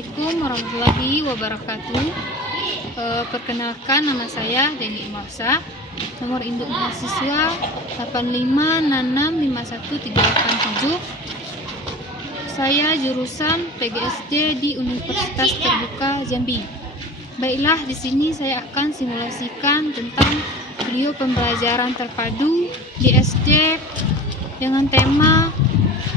Assalamualaikum warahmatullahi wabarakatuh. Perkenalkan, nama saya Deni Imarsa. Nomor induk mahasiswa 8566513787. Saya jurusan PGSD di Universitas Terbuka Jambi. Baiklah, di sini saya akan simulasikan tentang video pembelajaran terpadu di SD dengan tema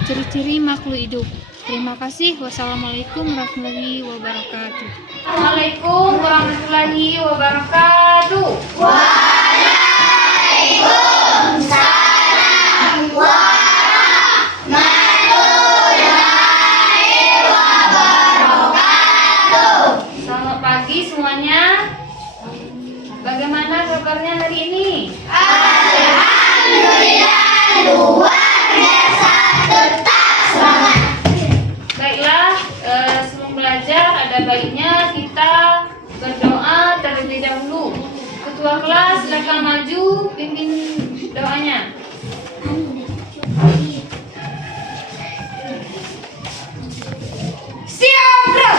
ciri-ciri makhluk hidup. Terima kasih. Wassalamualaikum warahmatullahi wabarakatuh. Assalamualaikum warahmatullahi wabarakatuh. Waalaikumsalam warahmatullahi wabarakatuh. Selamat pagi semuanya. Bagaimana kabarnya hari ini? Alhamdulillah, luar biasa, tetap semangat. Baiklah, sebelum belajar ada baiknya kita berdoa terlebih dahulu. Ketua kelas silakan maju pimpin doanya. Siap, bro.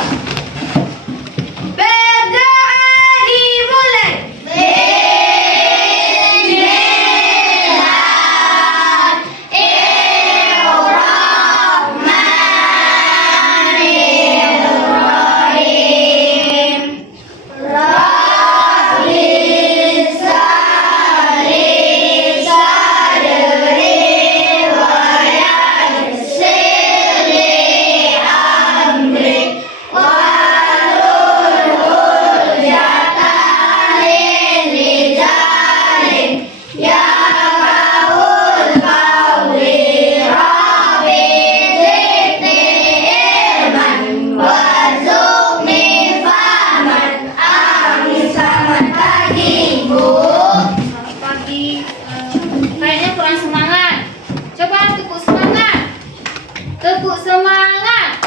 Berdoa dimulai. Kayaknya kurang semangat. Coba tepuk semangat. Tepuk semangat.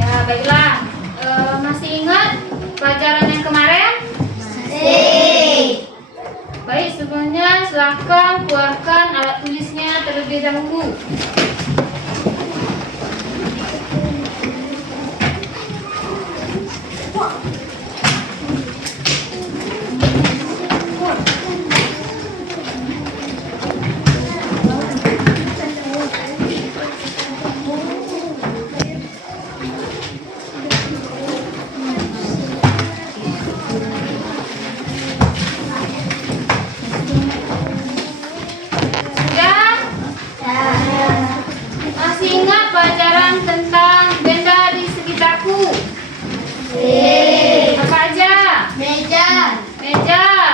Ya, baiklah. Masih ingat pelajaran yang kemarin? Masih. Baik, sebelumnya silakan keluarkan alat tulisnya terlebih dahulu. Masih ingat pelajaran tentang benda di sekitarku? Apa aja? Meja,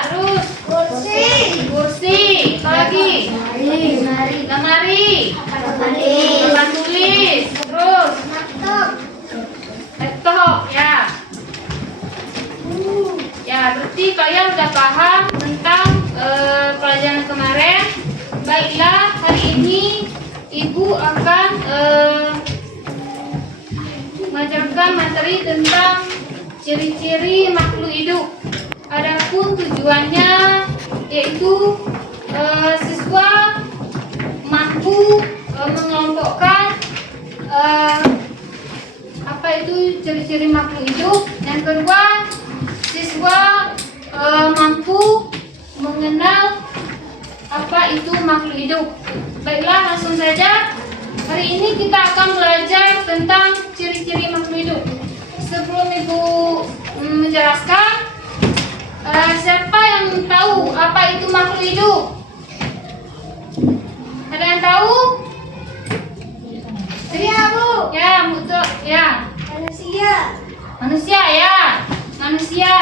terus kursi, apa lagi? Lemari, papan tulis, terus laptop, ya. Ya, berarti kalian udah paham tentang pelajaran kemarin. Baiklah, hari ini Ibu akan mengajarkan materi tentang ciri-ciri makhluk hidup. Adapun tujuannya yaitu siswa mampu mengelompokkan apa itu ciri-ciri makhluk hidup. Yang kedua, siswa mampu mengenal apa itu makhluk hidup. Baiklah, langsung saja. Hari ini kita akan belajar tentang ciri-ciri makhluk hidup. Sebelum Ibu menjelaskan, siapa yang tahu apa itu makhluk hidup? Ada yang tahu? Iya, Bu. Ya, betul. Ya. Manusia, ya. Manusia.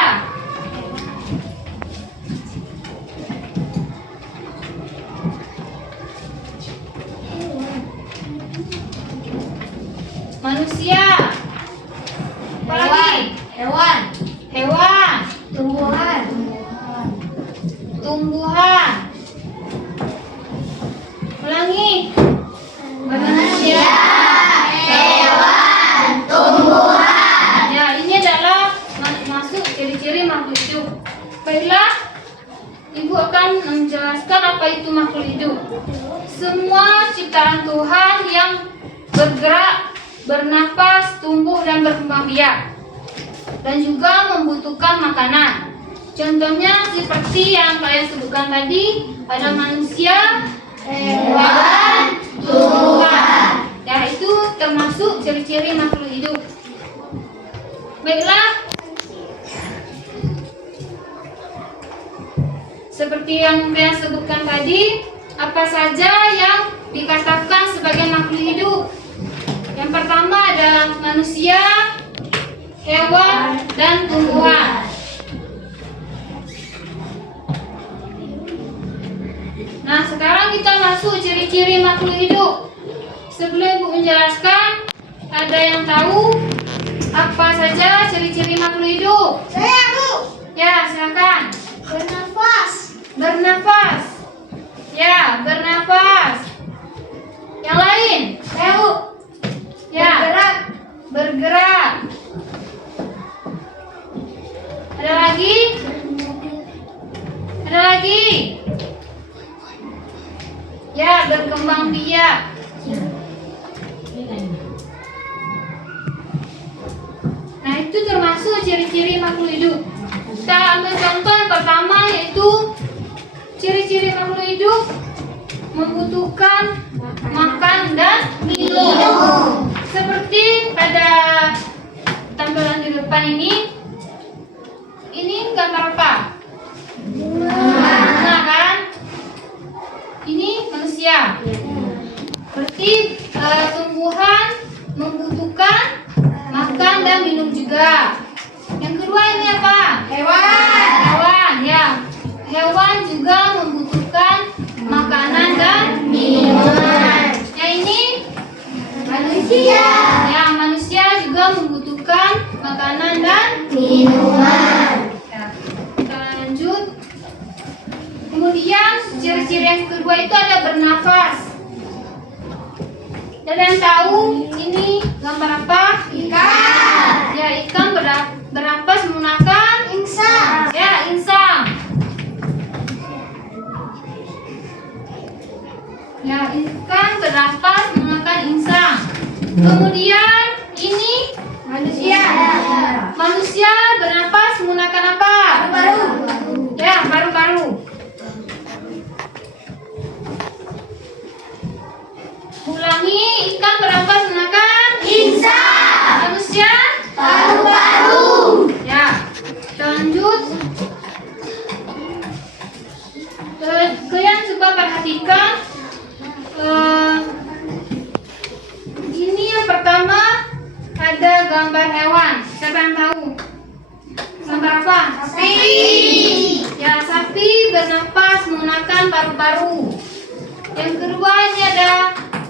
Manusia. Apa lagi? Hewan. Tumbuhan. Ulangi. Manusia, hewan, tumbuhan. Ya, ini adalah masuk ciri-ciri makhluk hidup. Baiklah, Ibu akan menjelaskan apa itu makhluk hidup. Semua ciptaan Tuhan yang bergerak, bernapas, tumbuh dan berkembang biak, dan juga membutuhkan makanan. Contohnya seperti yang kalian sebutkan tadi, ada manusia, hewan, tumbuhan. Ya, itu termasuk ciri-ciri makhluk hidup. Baiklah, seperti yang kalian sebutkan tadi, apa saja yang dikatakan sebagai makhluk hidup? Yang pertama ada manusia, hewan, dan tumbuhan. Nah, sekarang kita masuk ciri-ciri makhluk hidup. Sebelum Ibu menjelaskan, ada yang tahu apa saja ciri-ciri makhluk hidup? Saya, Bu. Ya, silakan. Bernafas. Bernafas. Ya, bernafas. Yang lain? Saya, Bu. Ya. Bergerak. Bergerak. Ada lagi? Ada lagi? Ya, berkembang biak. Nah, itu termasuk ciri-ciri makhluk hidup. Kita ambil contoh yang pertama, yaitu ciri-ciri makhluk hidup membutuhkan makan dan minum. Seperti pada tampilan di depan ini gambar apa? Bunga kan? Ini manusia. Berarti tumbuhan membutuhkan makan dan minum juga. Yang kedua ini apa? Hewan. Hewan, ya. Hewan juga membutuhkan makanan dan minuman. Yang ini Manusia. ya, manusia juga membutuhkan makanan dan Minuman. ya. Kita lanjut. Kemudian ciri-ciri yang kedua itu ada bernafas. Ada yang tahu ini gambar apa? Ikan. Ya, ikan bernafas menggunakan Insang. ya, insang. Ya, ikan bernafas menggunakan insang. Kemudian ini Manusia. manusia bernafas menggunakan apa? Paru-paru. Ya, paru-paru. Ulangi, ikan bernafas menggunakan Insang. manusia. Paru-paru. Ya, kita lanjut. Kalian coba perhatikan. Ini yang pertama ada gambar hewan. Siapa yang tahu? Gambar apa? Sapi. Ya, sapi bernapas menggunakan paru-paru. Yang kedua ini ada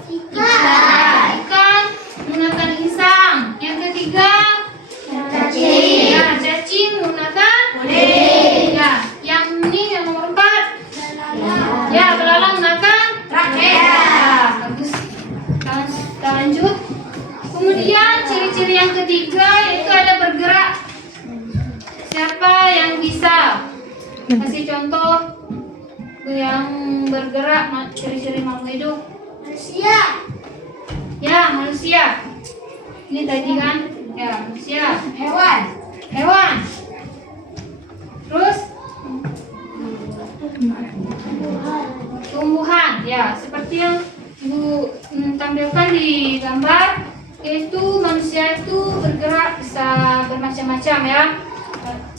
ikan menggunakan insang. Yang ketiga Cacing. ya, cacing menggunakan Kulit. ya. Yang ini yang nomor 4 ya, belalang menggunakan Raket. bagus. Kita lanjut. Kemudian ciri-ciri yang ketiga yaitu ada bergerak. Siapa yang bisa kasih contoh yang bergerak, ciri-ciri makhluk hidup? Manusia. Ya, manusia. Ini tadi kan? Ya, manusia. Hewan. Hewan. Terus tumbuhan. Ya, seperti yang Ibu tampilkan di gambar, yaitu manusia itu bergerak bisa bermacam-macam ya.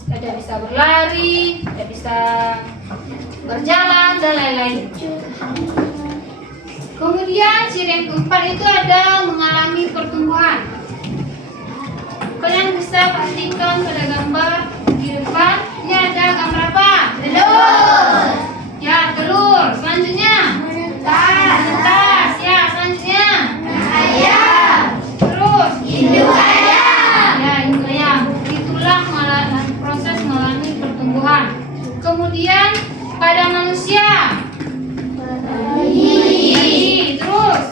Ada bisa berlari, ada bisa berjalan dan lain-lain. Kemudian ciri yang keempat itu ada mengalami pertumbuhan. Kalian bisa perhatikan pada gambar di depan. Ini ada gambar apa? Telur. Ya, telur. Selanjutnya Menetas. netas. Ya, selanjutnya Ayam. terus Induk ayam. ya, induk ayam. Itulah proses mengalami pertumbuhan. Kemudian pada manusia bayi, terus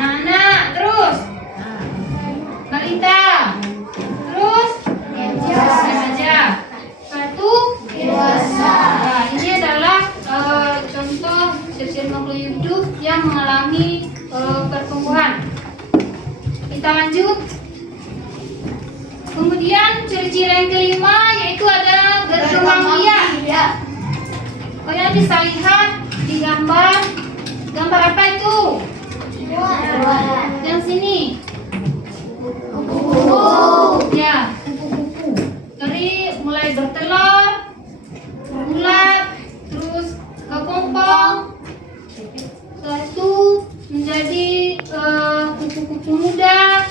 anak, terus balita, terus saja. Satu yang kelima yaitu ada berkembang biak. Kalian bisa lihat di gambar. Gambar apa itu? Yang sini. Ya, kupu-kupu. Dari mulai bertelur, bulat, terus kepompong. Setelah itu menjadi kupu-kupu muda.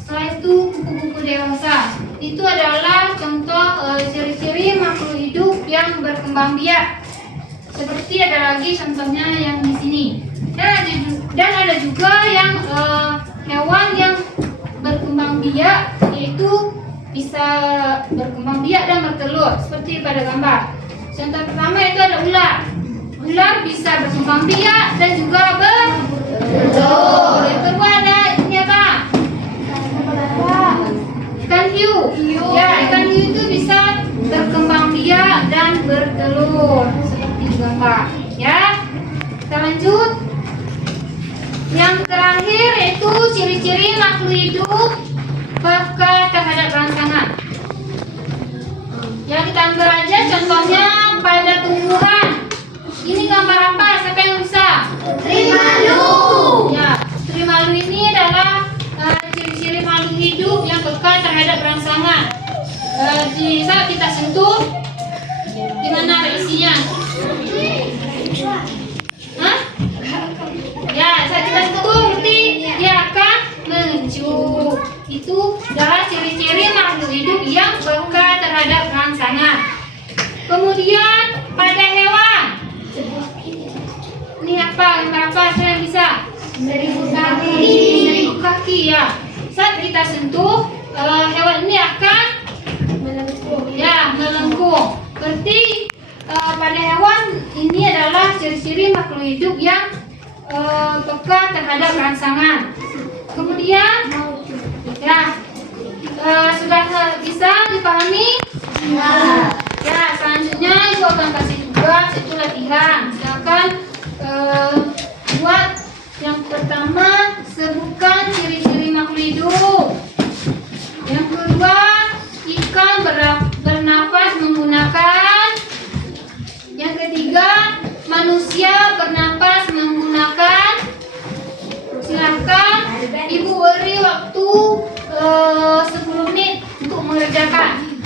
Setelah itu kupu-kupu dewasa. Itu adalah contoh ciri-ciri makhluk hidup yang berkembang biak. Seperti ada lagi contohnya yang di sini. Dan ada juga yang hewan yang berkembang biak, yaitu bisa berkembang biak dan bertelur seperti pada gambar. Contoh pertama itu ada ular. Ular bisa berkembang biak dan juga bertelur. Yang kedua ada ini apa? Ikan hiu. Ya, ikan hiu itu bisa berkembang biak dan bertelur seperti di gambar. Ya, kita lanjut. Yang terakhir yaitu ciri-ciri makhluk hidup peka terhadap rangsangan. Ya, kita ambil aja contohnya pada tumbuhan. Ini gambar apa? Siapa yang bisa? Trimalu. Ya, trimalu ini adalah ciri-ciri makhluk hidup yang peka terhadap rangsangan. Di saat kita sentuh, di mana ada isinya? Hah? Ya, saat kita sentuh berarti dia akan mengejuk. Itu adalah ciri-ciri makhluk hidup yang peka terhadap rangsangan. Kemudian pada hewan. Ini apa? Gambar apa? Saya bisa? Seribu kaki. Seribu kaki ya. Saat kita sentuh, hewan ini akan melengkung. Berarti pada hewan ini adalah ciri-ciri makhluk hidup yang peka terhadap rangsangan. Kemudian, ya sudah bisa dipahami? Ya, selanjutnya ibu akan kasih tugas itu latihan. Silakan buat yang pertama, sebutkan ciri-ciri makhluk hidup. Yang kedua, ikan bernafas menggunakan. Yang ketiga, manusia bernafas menggunakan. Silakan ibu beri waktu 10 menit untuk mengerjakan.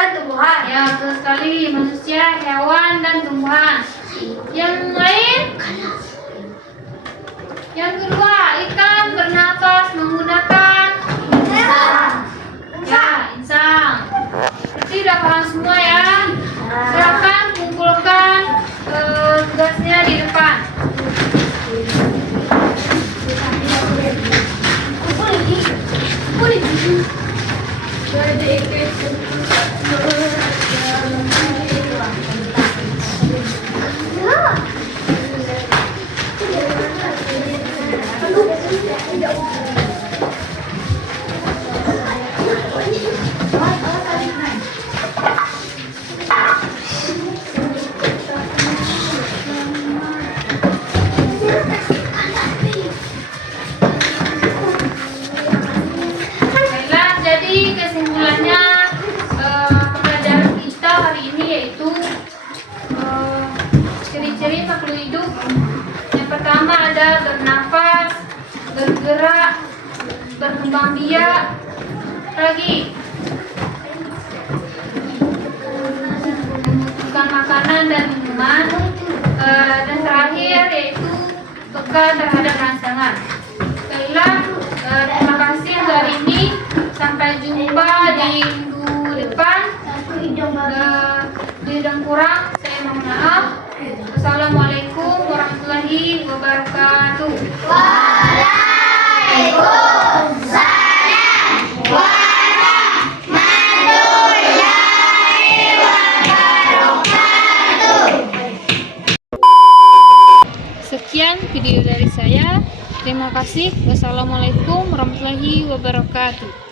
dan tumbuhan. Ya, betul sekali. Manusia, hewan, dan tumbuhan. Yang lain? Yang kedua, ikan bernafas menggunakan insang. Berarti udah paham semua ya. Silakan kumpulkan tugasnya di depan. Baiklah, jadi kesimpulannya pembelajaran kita hari ini yaitu ciri-ciri makhluk hidup. Yang pertama ada bernafas, bergerak, berkembang biak, lagi membutuhkan makanan dan minuman, dan terakhir yaitu peka terhadap rangsangan. Baiklah, terima kasih untuk hari ini. Sampai jumpa di minggu depan. Di yang kurang saya mohon maaf. Wassalamualaikum warahmatullahi wabarakatuh. Waalaikumsalam warahmatullahi wabarakatuh. Sekian video dari saya. Terima kasih. Wassalamualaikum warahmatullahi wabarakatuh.